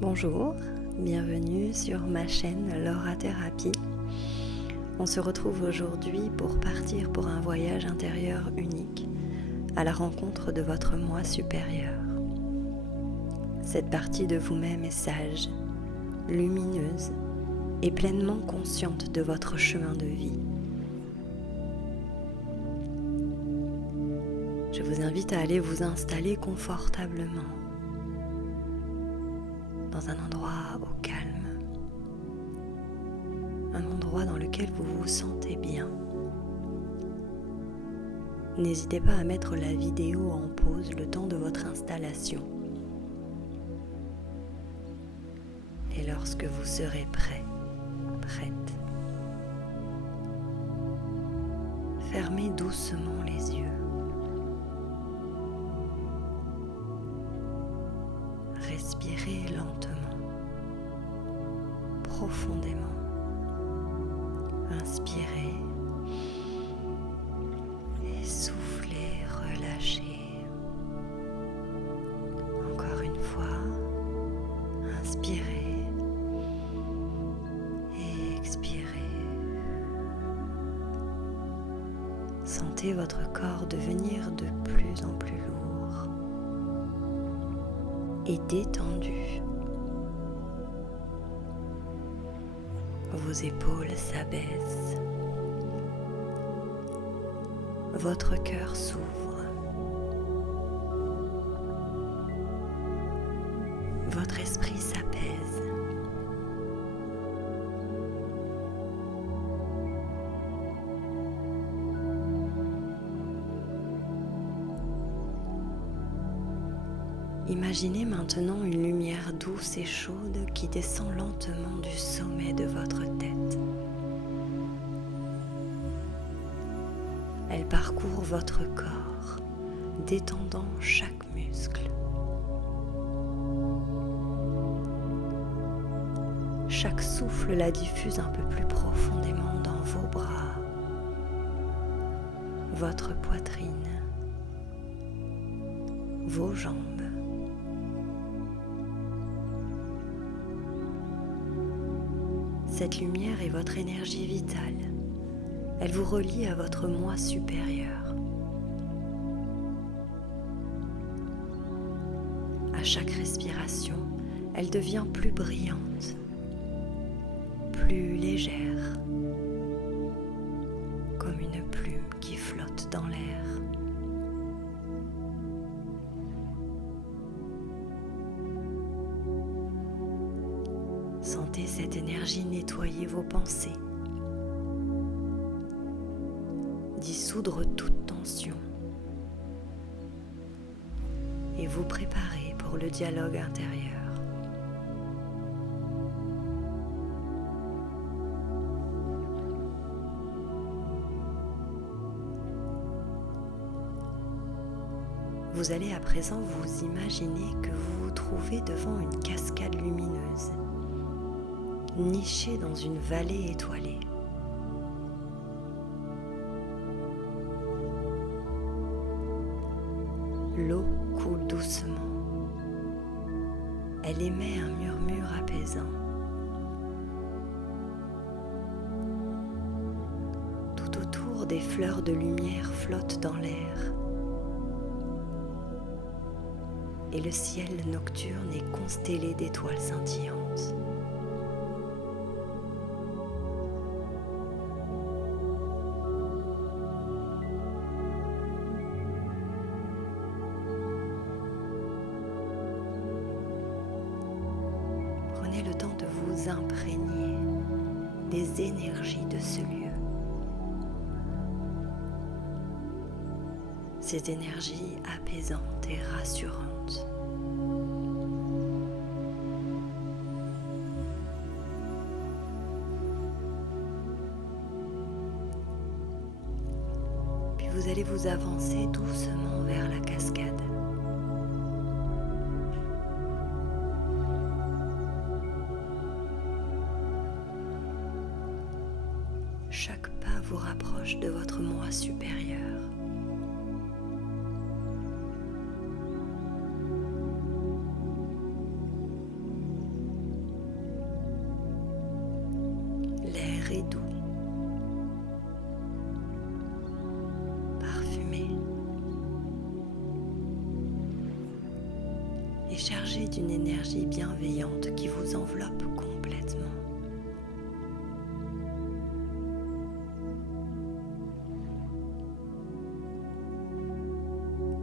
Bonjour, bienvenue sur ma chaîne Laura Thérapie. On se retrouve aujourd'hui pour partir pour un voyage intérieur unique à la rencontre de votre moi supérieur. Cette partie de vous-même est sage, lumineuse et pleinement consciente de votre chemin de vie. Je vous invite à aller vous installer confortablement dans un endroit au calme, un endroit dans lequel vous vous sentez bien. N'hésitez pas à mettre la vidéo en pause le temps de votre installation. Et lorsque vous serez prêt, prête, fermez doucement les yeux. Respirez lentement, profondément. Inspirez et soufflez, relâchez. Encore une fois, inspirez et expirez. Sentez votre corps devenir de plus en plus lourd et détendu. Vos épaules s'abaissent. Votre cœur s'ouvre. Votre esprit s'apaise. Imaginez maintenant une lumière douce et chaude qui descend lentement du sommet de votre tête. Elle parcourt votre corps, détendant chaque muscle. Chaque souffle la diffuse un peu plus profondément dans vos bras, votre poitrine, vos jambes. Cette lumière est votre énergie vitale. Elle vous relie à votre moi supérieur. À chaque respiration, elle devient plus brillante, plus légère, comme une plume qui flotte dans l'air. Sentez cette énergie nettoyer vos pensées, dissoudre toute tension et vous préparer pour le dialogue intérieur. Vous allez à présent vous imaginer que vous vous trouvez devant une cascade lumineuse, nichée dans une vallée étoilée. L'eau coule doucement. Elle émet un murmure apaisant. Tout autour, des fleurs de lumière flottent dans l'air. Et le ciel nocturne est constellé d'étoiles scintillantes. Prenez le temps de vous imprégner des énergies de ce lieu. Ces énergies apaisantes et rassurantes. Puis vous allez vous avancer doucement vers la cascade. Chaque pas vous rapproche de votre moi supérieur. très doux, parfumé et chargé d'une énergie bienveillante qui vous enveloppe complètement.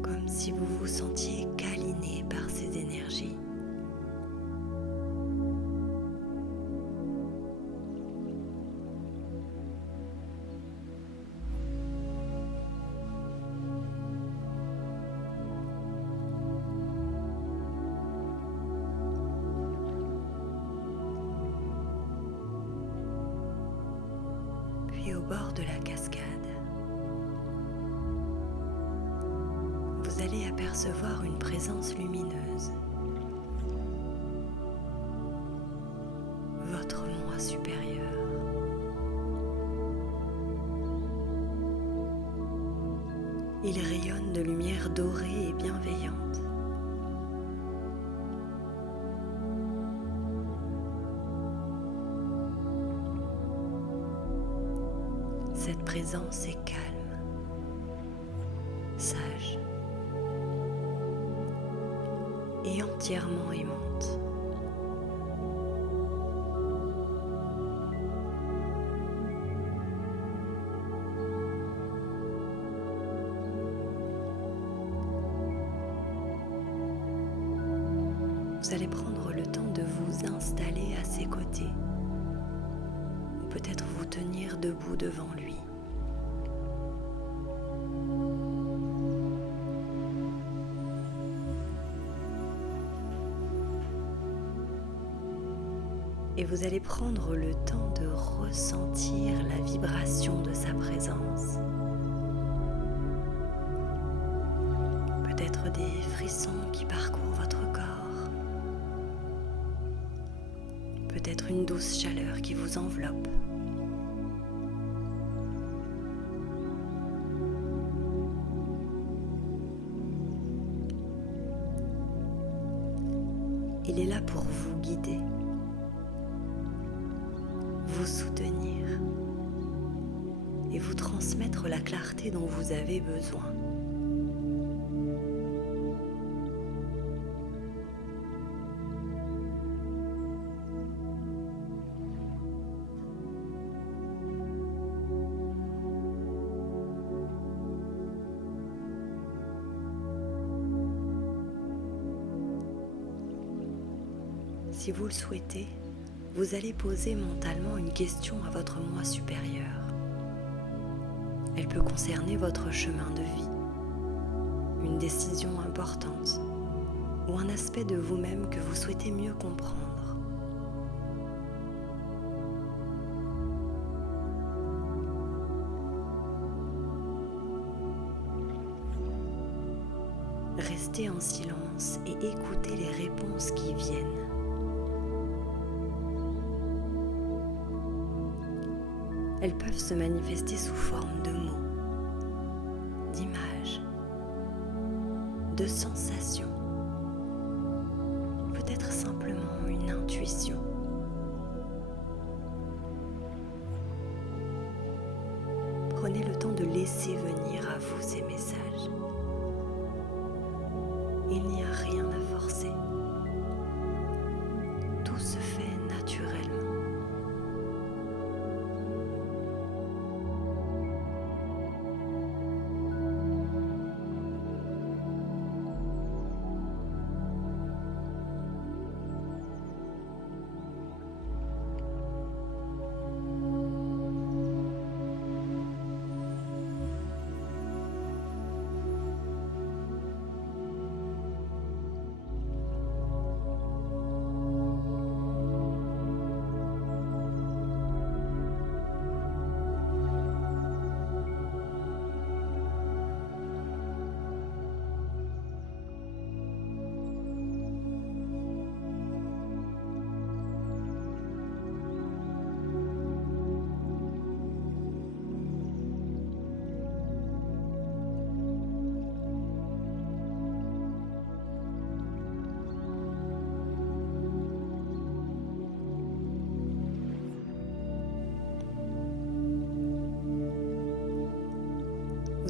Comme si vous vous sentiez câliné par ces énergies. Puis au bord de la cascade, vous allez apercevoir une présence lumineuse. Votre moi supérieur. Il rayonne de lumière dorée et bienveillante. Cette présence est calme, sage et entièrement aimante. Vous allez prendre le temps de vous installer à ses côtés, ou peut-être vous tenir debout devant lui. Et vous allez prendre le temps de ressentir la vibration de sa présence. Peut-être des frissons qui parcourent votre corps. Peut-être une douce chaleur qui vous enveloppe. Il est là pour vous guider, vous soutenir et vous transmettre la clarté dont vous avez besoin. Si vous le souhaitez, vous allez poser mentalement une question à votre moi supérieur. Elle peut concerner votre chemin de vie, une décision importante ou un aspect de vous-même que vous souhaitez mieux comprendre. Restez en silence et écoutez les réponses qui viennent. Elles peuvent se manifester sous forme de mots, d'images, de sensations, peut-être simplement une intuition. Prenez le temps de laisser venir à vous ces messages. Il n'y a rien à forcer. Tout se fait naturellement.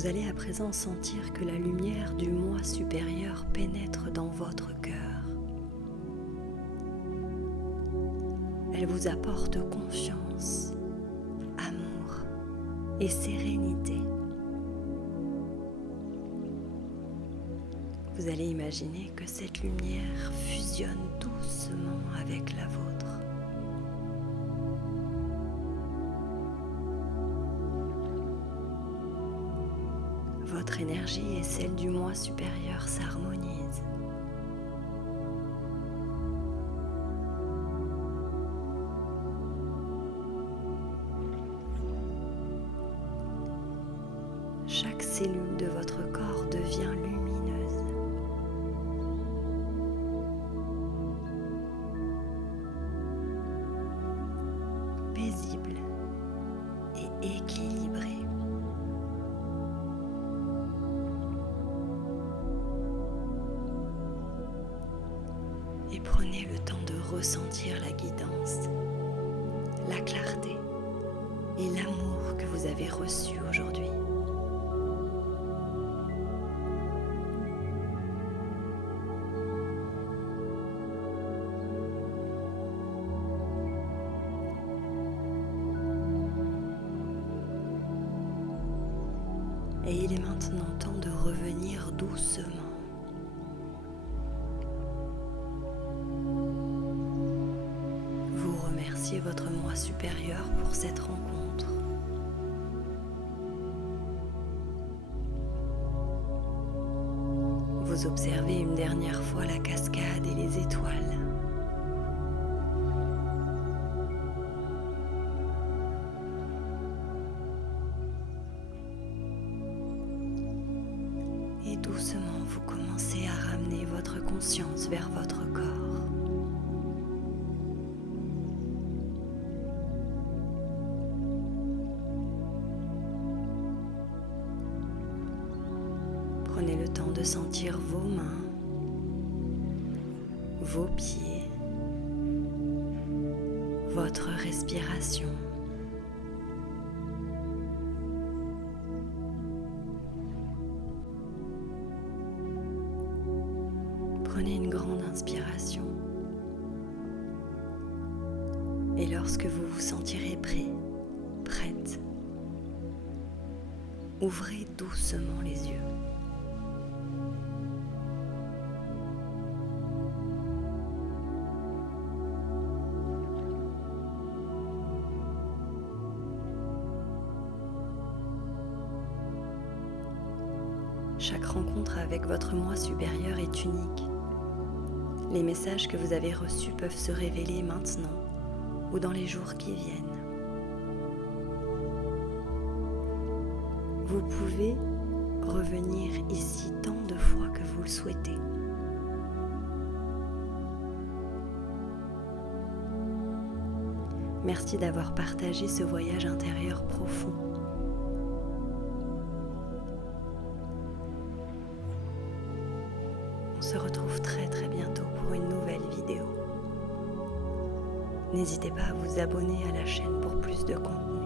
Vous allez à présent sentir que la lumière du moi supérieur pénètre dans votre cœur. Elle vous apporte confiance, amour et sérénité. Vous allez imaginer que cette lumière fusionne doucement avec la vôtre. Votre énergie et celle du moi supérieur s'harmonisent. Chaque cellule de votre corps devient lumineuse. Paisible et équilibrée. Et prenez le temps de ressentir la guidance, la clarté et l'amour que vous avez reçu aujourd'hui. Et il est maintenant temps de revenir doucement. Vous remerciez votre moi supérieur pour cette rencontre. Vous observez une dernière fois la cascade et les étoiles. Et doucement, vous commencez à ramener votre conscience vers votre corps. Prenez le temps de sentir vos mains, vos pieds, votre respiration. Prenez une grande inspiration et lorsque vous vous sentirez prêt, prête, ouvrez doucement les yeux. Chaque rencontre avec votre moi supérieur est unique. Les messages que vous avez reçus peuvent se révéler maintenant ou dans les jours qui viennent. Vous pouvez revenir ici tant de fois que vous le souhaitez. Merci d'avoir partagé ce voyage intérieur profond. On se retrouve très bientôt pour une nouvelle vidéo. N'hésitez pas à vous abonner à la chaîne pour plus de contenu.